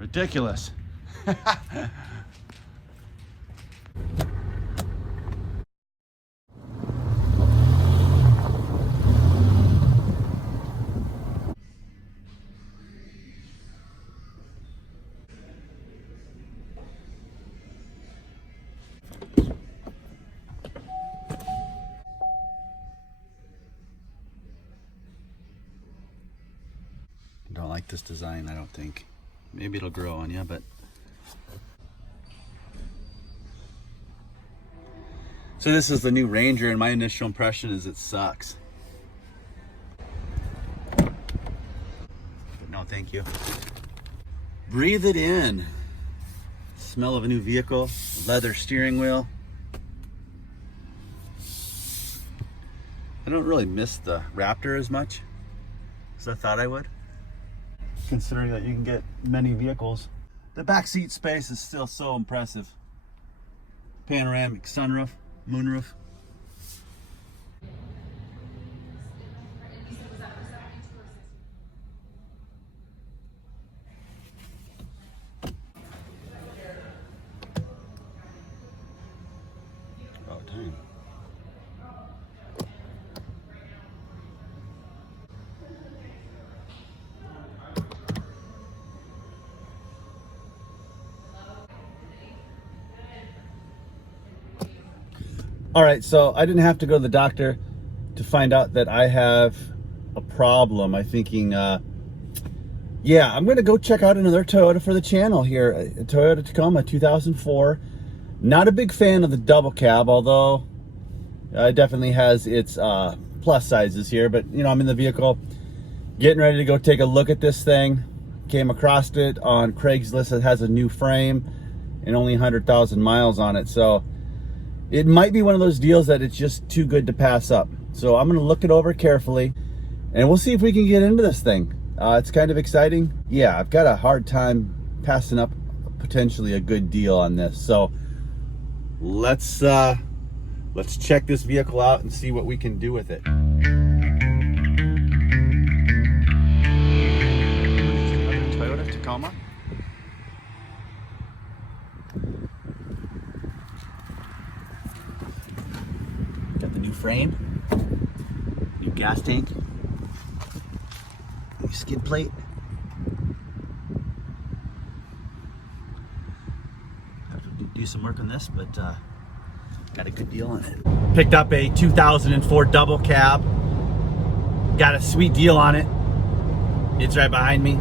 Ridiculous. Don't like this design, I don't think. Maybe it'll grow on you, but. So this is the new Ranger, and my initial impression is it sucks. But no, thank you. Breathe it in. Smell of a new vehicle, leather steering wheel. I don't really miss the Raptor as much as I thought I would, considering that you can get many vehicles. The back seat space is still so impressive. Panoramic sunroof, moonroof. About time. All right, so I didn't have to go to the doctor to find out that I have a problem. I'm thinking, yeah, I'm gonna go check out another Toyota for the channel here. A Toyota Tacoma 2004. Not a big fan of the double cab, although it definitely has its plus sizes here. But you know, I'm in the vehicle, getting ready to go take a look at this thing. Came across it on Craigslist. It has a new frame and only 100,000 miles on it. So it might be one of those deals that it's just too good to pass up. So I'm gonna look it over carefully and we'll see if we can get into this thing. It's kind of exciting. Yeah, I've got a hard time passing up potentially a good deal on this. So let's check this vehicle out and see what we can do with it. Another Toyota Tacoma. Got the new frame, new gas tank, new skid plate. Have to do some work on this, but got a good deal on it. Picked up a 2004 double cab. Got a sweet deal on it. It's right behind me.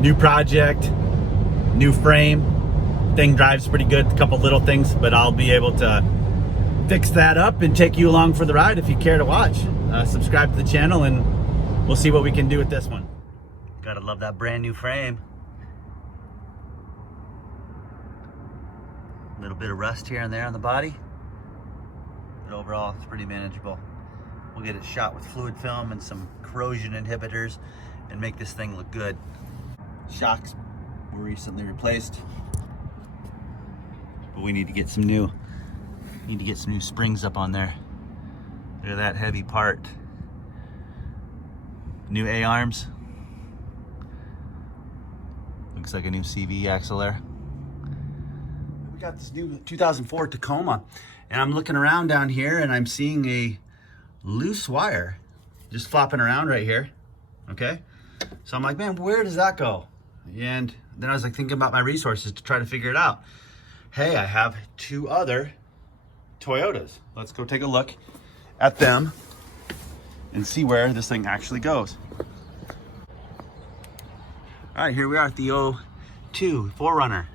New project, new frame. Thing drives pretty good, a couple little things, but I'll be able to fix that up and take you along for the ride if you care to watch. Subscribe to the channel and we'll see what we can do with this one. Gotta love that brand new frame. A little bit of rust here and there on the body, but overall it's pretty manageable. We'll get it shot with fluid film and some corrosion inhibitors and make this thing look good. Shocks were recently replaced, but we need to get some new springs up on there. Look at that heavy part. New A-arms. Looks like a new CV axle there. We got this new 2004 Tacoma, and I'm looking around down here and I'm seeing a loose wire just flopping around right here. Okay, so I'm like, man, where does that go? And then I was like thinking about my resources to try to figure it out. Hey, I have two other Toyotas. Let's go take a look at them and see where this thing actually goes. All right, here we are at the 02 4Runner.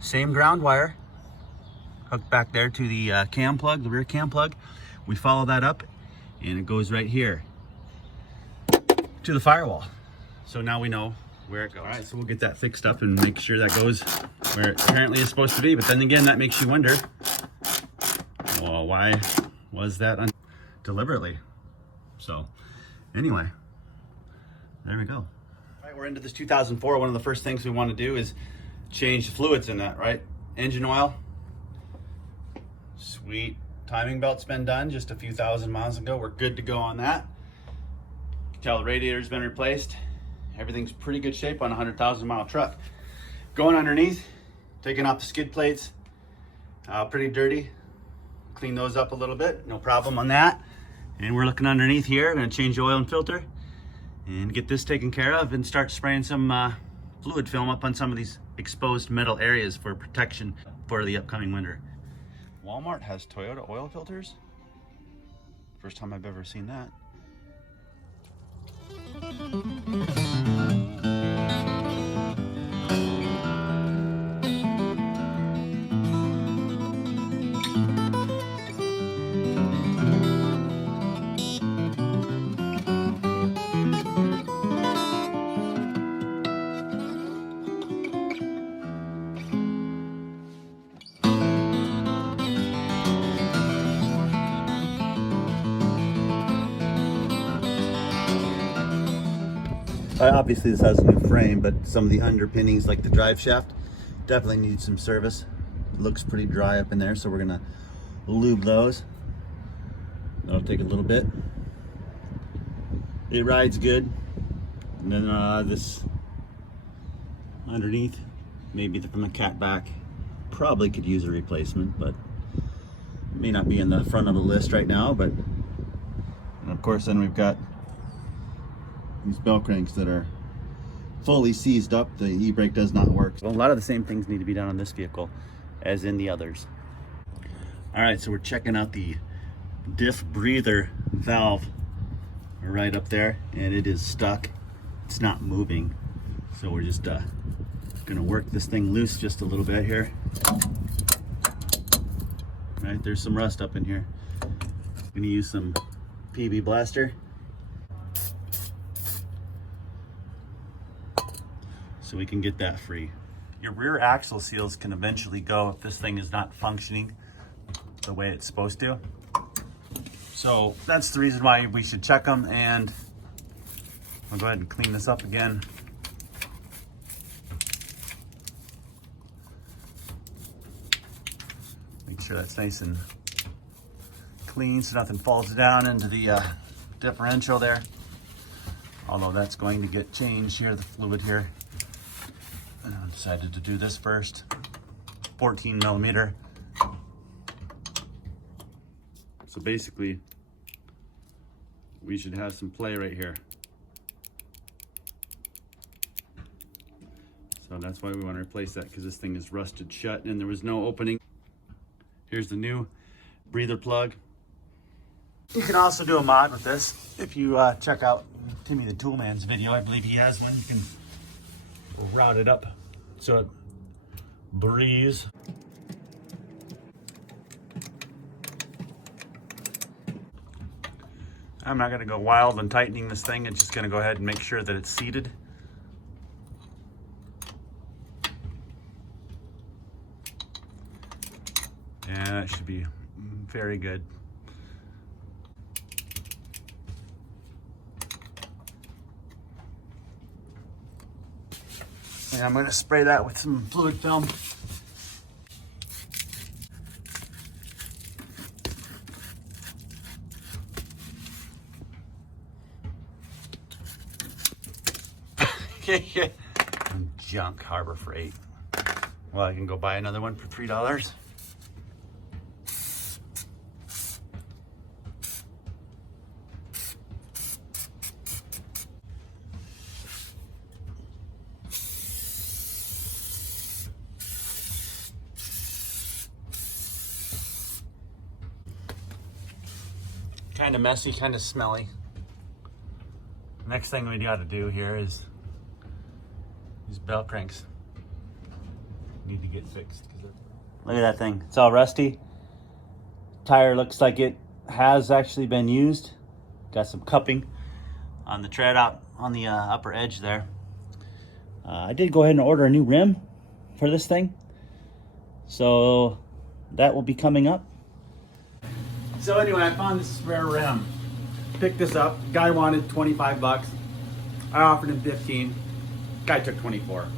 Same ground wire hooked back there to the cam plug, the rear cam plug. We follow that up and it goes right here to the firewall. So now we know where it goes. All right, so we'll get that fixed up and make sure that goes where it apparently is supposed to be. But then again, that makes you wonder, well, why was that deliberately? So anyway, there we go. All right, we're into this 2004. One of the first things we want to do is change the fluids in that, right? Engine oil. Sweet. Timing belt's been done just a few thousand miles ago. We're good to go on that. Tell the radiator's been replaced. Everything's pretty good shape on a 100,000 mile truck. Going underneath, taking off the skid plates, pretty dirty. Clean those up a little bit, no problem on that. And we're looking underneath here. I'm gonna change the oil and filter and get this taken care of and start spraying some fluid film up on some of these exposed metal areas for protection for the upcoming winter. Walmart has Toyota oil filters. First time I've ever seen that. Obviously this has a new frame, but some of the underpinnings like the drive shaft definitely need some service. It looks pretty dry up in there, so we're gonna lube those. That'll take a little bit. It rides good. And then this underneath, maybe from a cat back, probably could use a replacement, but it may not be in the front of the list right now. But and of course then we've got these bell cranks that are fully seized up. The e-brake does not work. So a lot of the same things need to be done on this vehicle as in the others. All right, so we're checking out the diff breather valve right up there, and it is stuck. It's not moving. So we're just gonna work this thing loose just a little bit here. All right, there's some rust up in here. I'm gonna use some PB Blaster. So we can get that free. Your rear axle seals can eventually go if this thing is not functioning the way it's supposed to. So that's the reason why we should check them, and I'll go ahead and clean this up again. Make sure that's nice and clean so nothing falls down into the differential there. Although that's going to get changed here, the fluid here. I decided to do this first. 14 millimeter. So basically, we should have some play right here. So that's why we want to replace that, because this thing is rusted shut and there was no opening. Here's the new breather plug. You can also do a mod with this. If you check out Timmy the Toolman's video, I believe he has one. You can route it up so it breathes. I'm not gonna go wild and tightening this thing. It's just gonna go ahead and make sure that it's seated. And that should be very good. And I'm going to spray that with some fluid film. Junk Harbor Freight. Well, I can go buy another one for $3. Kind of messy, kind of smelly. Next thing we got to do here is these belt cranks need to get fixed. Look at that thing, it's all rusty. Tire looks like it has actually been used. Got some cupping on the tread out on the upper edge there. I did go ahead and order a new rim for this thing, so that will be coming up. So anyway, I found this spare rim. Picked this up. Guy wanted 25 bucks. I offered him 15. Guy took 24.